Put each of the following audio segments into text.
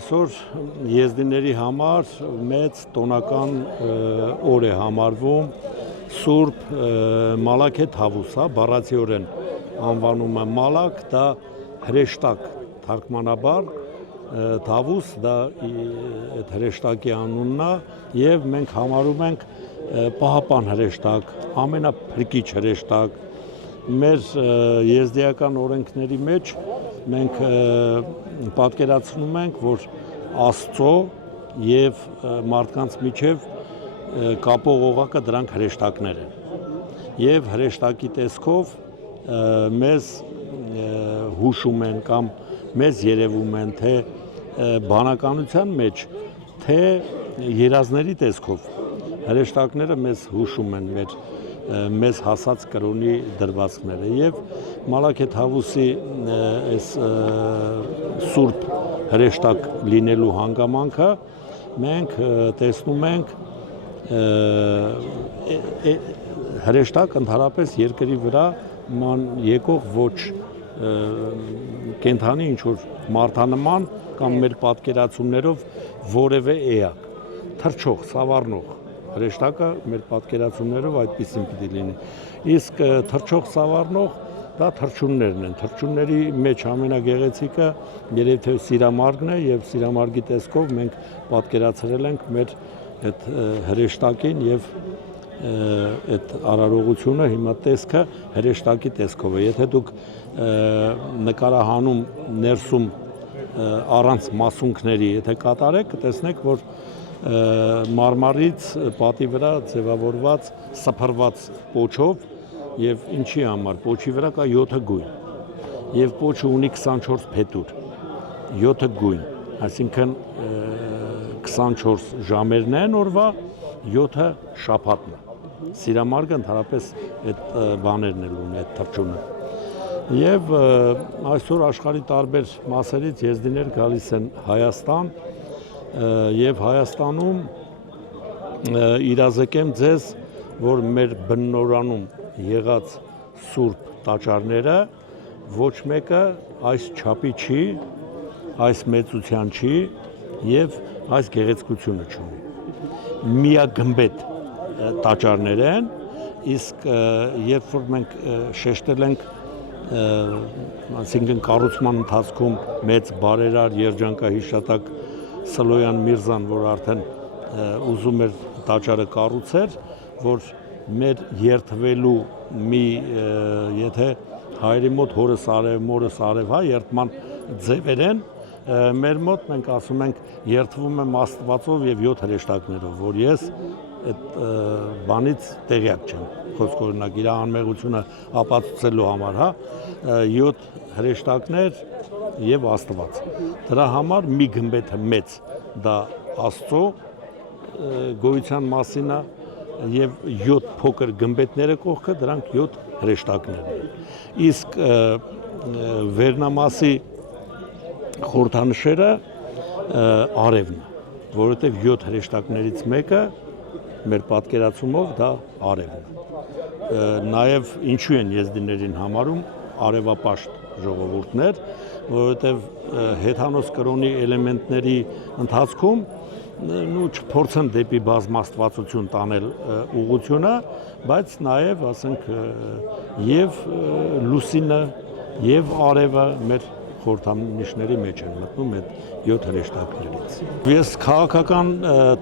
այսօր եզդիների համար մեծ տոնական օր է համարվում Սուրբ Մալաք է Թավուս, բառացիորեն անվանում է Մալաք, դա հրեշտակ թարգմանաբար, Թավուս դա այդ հրեշտակի անունն է եւ մենք համարում ենք պահապան հրեշտակ, ամենափրկիչ հրեշտակ, մեր եզդիական օրենքների մեջ մենք պատկերացնում ենք, որ Աստծո եւ մարդկանց միջև կապող օղակը դրանք հրեշտակներ են եւ հրեշտակի տեսքով մեզ հուշում են կամ մեզ երևում են թե բանականության մեջ թե երազների տեսքով հրեշտակները մեզ հուշում են մեզ հասած կրոնի դրվածքները եւ Մալաք է Թավուսի այս սուրբ հրեշտակ լինելու հանգամանքը մենք տեսնում ենք հրեշտակ ընդհանրապես երկրի վրա եկող ոչ կենթանի ինչ-որ մարդանման կամ մեր պատկերացումներով որևէ էակ, թռչող, սավառնող հրեշտակը մեր պատկերացումներով այդպիսին պիտի լինի։ Իսկ թռչող սավառնող դա թռչուններն են։ Թռչունների մեջ ամենագեղեցիկը երևի թե սիրամարգն է եւ սիրամարգի տեսքով մենք պատկերացրել ենք մեր այդ հրեշտակին եւ այդ արարողությունը հիմա տեսքը հրեշտակի տեսքով է։ Եթե դուք նկարահանում ներսում առանց մասունքների, եթե կատարեք, կտեսնեք, որ մարմարից պատի վրա ձևավորված սփռված պոչով եւ ինչի համար պոչի վրա կա 7 գույն եւ պոչը ունի 24 փետուր 7 գույն, այսինքն 24 ժամերն են օրվա 7-ը շաբաթն է։ Սիրամարգը ընդհանրապես այդ բաներն էլ ունի, այդ թռչունը։ Եվ այսօր աշխարհի տարբեր մասերից եզդիներ գալիս են Հայաստան եւ Հայաստանում իրազեկեմ ձեզ, որ մեր բննորանում եղած սուրբ տաճարները ոչ մեկը այս չափի չի, այս մեծության չի եւ այս գեղեցկությունը չունի։ Միագմբեթ տաճարներ են, իսկ երբ որ մենք շեշտել ենք այսինքն կառուցման ընթացքում մեծ բարերար երջանկահիշատակ Սլոյան Միրզան, որ արդեն ուզում էր տաճարը կառուցել, որ մեր երթվելու մի եթե հայերի մոտ հորս արև, մորս արև, հա, երթման ձևեր են, մեր մոտ մենք ասում ենք երթվում եմ Աստվածով եւ 7 հրեշտակներով, որ ես այդ բանից տեղյակ չեմ, խոսք օրինակ իր անմեղությունը ապացուցելու համար, հա, 7 հրեշտակներ եւ Աստված։ Դրա համար մի գմբեթը մեծ դա Աստծո գոյության մասին է եւ 7 փոքր գմբեթները կողքը դրանք 7 հրեշտակներն են։ Իսկ վերնամասի խորհրդանշերը արևն է, որովհետեւ 7 հրեշտակներից մեկը մեր պատկերացումով դա արևն է։ Նաեւ ինչու են եզդիներին համարում արևապաշտ ժողովուրդներ, որովհետև հեթանոս կրոնի էլեմենտների ընթացքում չփորձեն դեպի բազմաստվածություն տանել ուղղությունը, բայց նաև, ասենք, եւ լուսինը, եւ արևը մեր խորհրդանիշների մեջ են մտնում այդ 7 հրեշտակներից։ Ես քաղաքական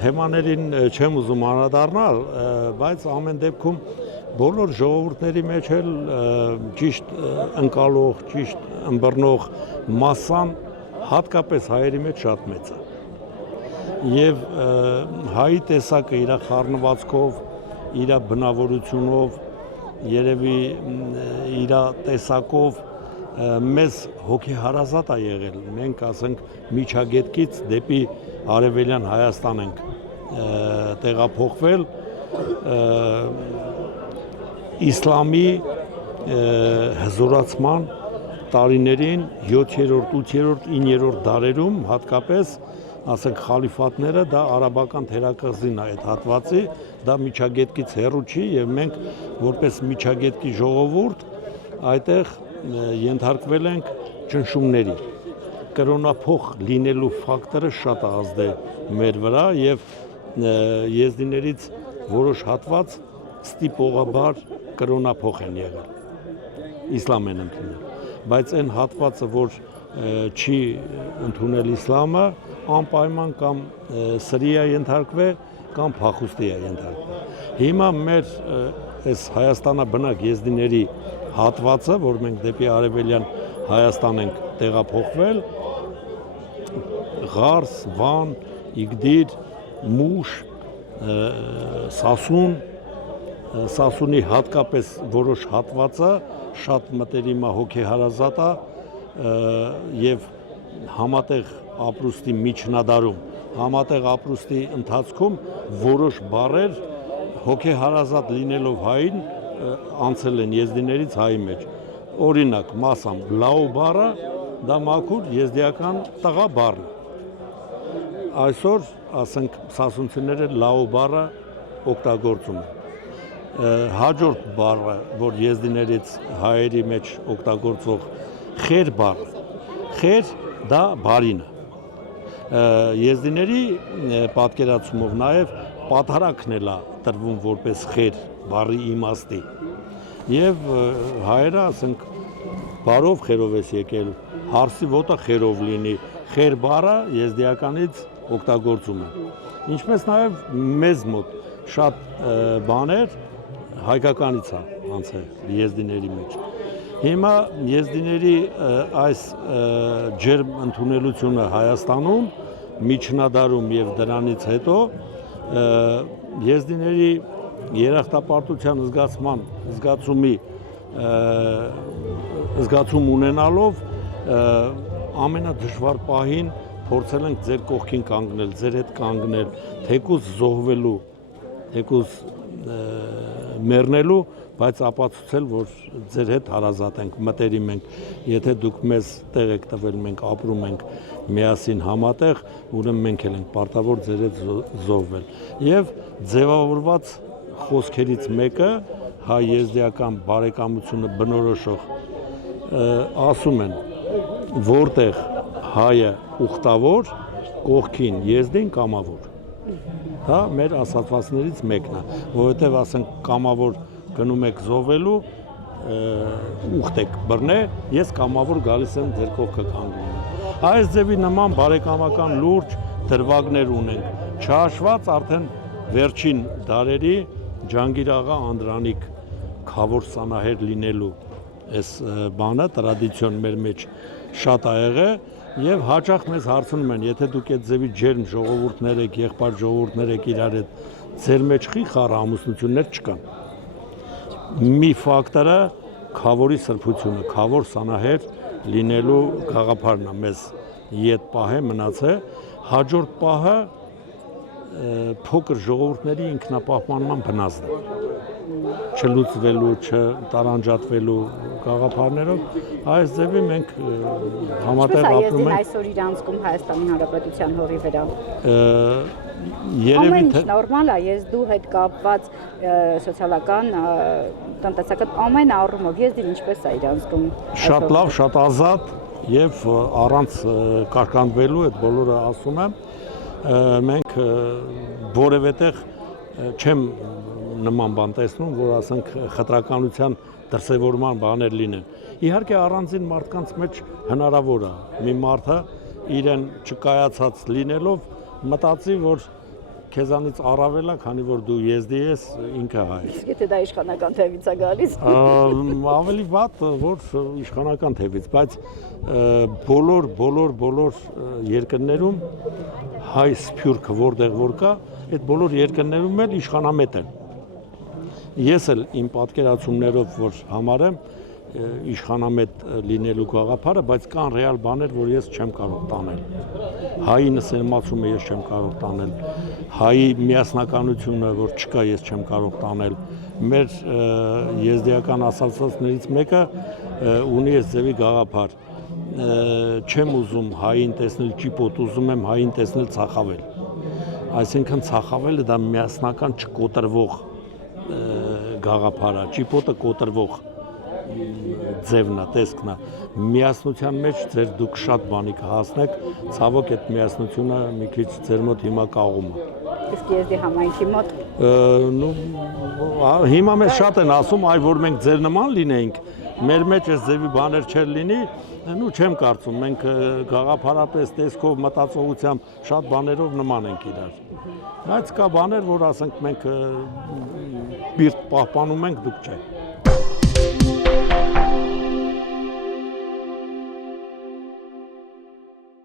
թեմաներին չեմ ուզում անդրադառնալ, բայց ամեն դեպքում բոլոր ժողովուրդների մեջ էլ ճիշտ ընկալող, ճիշտ ըմբռնող մասսան հատկապես հայերի մեջ շատ մեծ է։ Եվ հայի տեսակը իր խառնվածքով, իր բնավորությունով, երևի իր տեսակով մեզ հոգեհարազատ է եղել։ Մենք ասենք միջագետքից դեպի արևելյան Հայաստան ենք տեղափոխվել իսլամի հզորացման տարիներին 7-րդ, 8-րդ, 9-րդ դարերում հատկապես ասենք խալիֆատները դա արաբական թերակղզին է այդ հատվածի, դա միջագետքից հեռու չի եւ մենք որպես միջագետքի ժողովուրդ այդտեղ ենթարկվել ենք ճնշումների կրոնափոխ լինելու ֆակտորը շատ է ազդել մեր վրա եւ եզդիներից որոշ հատված ստիպողաբար կրոնափոխ են եղել իսլամ են ընդունել բայց այն հատվածը որ չի ընդունել իսլամը անպայման կամ սրի է ենթարկվել կամ փախուստի է ենթարկվել հիմա մեր այս Հայաստանաբնակ եզդիների հատվածը որ մենք դեպի արևելյան Հայաստան ենք տեղափոխվել Ղարս, Վան, Իգդիր, Մուշ, Սասունի հատկապես որոշ հատվածը շատ մտերիմ է հոգեհարազատ է եւ համատեղ ապրուստի միջնադարում, համատեղ ապրուստի ընթացքում որոշ բառեր հոգեհարազատ լինելով հային անցել են եզդիներից հայի մեջ օրինակ մասամ լաու բառը դա մաքուր եզդիական տղա բառն այսօր ասենք սասունցիները լաու բառը օգտագործում են հաջորդ բառը որ եզդիներից հայերի մեջ օգտագործվող խեր բառը խեր դա բարին է եզդիների պատկերացումով նաև պատարակն էլ է տրվում որպես խեր բառի իմաստի եւ հայերը ասենք բարով խերով ես եկել հարսի ոտը խերով լինի խեր բառը եզդիականից օգտագործում են ինչպես նաև մեզ մոտ շատ բաներ հայկականից է անցել եզդիների մեջ հիմա եզդիների այս ջերմ ընդունելությունը Հայաստանում միջնադարում եւ դրանից հետո եզդիների երախտապարտության զգացում ունենալով ամենադժվար պահին փորձել ենք ձեր կողքին կանգնել, ձեր հետ կանգնել, թեկուզ զոհվելու, թեկուզ մեռնելու, բայց ապացուցել, որ ձեր հետ հարազատ ենք, մտերիմ ենք, եթե դուք մեզ տեղ եք տվել, մենք ապրում ենք միասին համատեղ, ուրեմն մենք էլ ենք պարտավոր ձեր հետ զոհվել։ Եվ ձևավորված խոսքերից մեկը հայ եզդիական բարեկամությունը բնորոշող ասում են, որտեղ հայը ուխտավոր, կողքին եզդին կամավոր։ Դա մեր ասացվածներից մեկն է, որովհետև ասենք կամավոր գնում եք զոհվելու, ուխտ եք բռնե, ես կամավոր գալիս եմ ձեր կողքը կանգնում։ Այս ձևի նման բարեկամական լուրջ դրվագներ ունենք, չհաշված արդեն վերջին դարերի Ջանգիր աղա Անդրանիկ քավոր սանահեր լինելու այս բանը տրադիցիոն մեր մեջ շատ ա եղել եւ հաճախ մեզ հարցնում են եթե դուք այդ ձևի ջերմ ժողովուրդներ եք եղբայր ժողովուրդներ եք իրար հետ ձեր մեջ խի խառը ամուսնություններ չկան մի ֆակտորը քավորի սրբությունը քավոր սանահեր լինելու գաղափարն է մեզ իդ պահե մնացել հաջորդ պահը փոքր ժողովուրդների ինքնապահպանման բնազդն է չլուծվելու, չտարանջատվելու գաղափարներով այս ձևի մենք համատեղ ապրում ենք այսօր իր անցքում Հայաստանի Հանրապետության հողի վրա երևի թե նորմալ է ես դու հետ կապված սոցիալական տնտեսական ամեն առումով ես դին ինչպես է իր անցքում շատ լավ, շատ ազատ եւ առանց կարկանդվելու այդ բոլորը ասում եմ մենք որևէ տեղ չեմ նման բան տեսնում, որ ասենք խտրականության դրսևորման բաներ լինեն։ Իհարկե առանձին մարդկանց մեջ հնարավոր է մի մարդը իրեն չկայացած լինելով մտածի, որ քեզանից առավել է, քանի որ դու եզդի ես, ինքը հայ։ Իսկ եթե դա իշխանական թևից է գալիս։ Ավելի վատ, որ իշխանական թևից, բայց բոլոր երկրներում հայ սփյուռքը որտեղ որ կա, այդ բոլոր երկրներում էլ իշխանամետ են։ Ես էլ իմ պատկերացումներով որ համարեմ իշխանամետ լինելու գաղափարը, բայց կան ռեալ բաներ, որ ես չեմ կարող տանել։ Հայի նսեմացումը ես չեմ կարող տանել։ Հայի միասնականությունը, որ չկա, ես չեմ կարող տանել։ Մեր եզդիական ասացվածներից մեկը ունի այս ձևի գաղափար։ Չեմ ուզում հային տեսնել ճիպոտ, ուզում եմ հային տեսնել ցախավել։ Այսինքն ցախավելը դա միասնական չկոտրվող գաղափար է, ճիպոտը կոտրվող ձևն է, տեսքն է։ Միասնության մեջ ձեր դուք շատ բանի կհասնեք, ցավոք այդ միասնությունը մի քիչ ձեր մոտ հիմա կաղում է։ Իսկ եզդի համայնքի մոտ Հիմա մեզ շատ են ասում, այ որ մենք ձեր նման լինեինք, մեր մեջ այս ձևի բաներ չեր լինի, նու չեմ կարծում, մենք գաղափարապես տեսքով, մտածողությամբ շատ բաներով նման ենք իրար։ Բայց կա բաներ, որ ասենք մենք բիրտ պահպանում ենք, դուք չէ։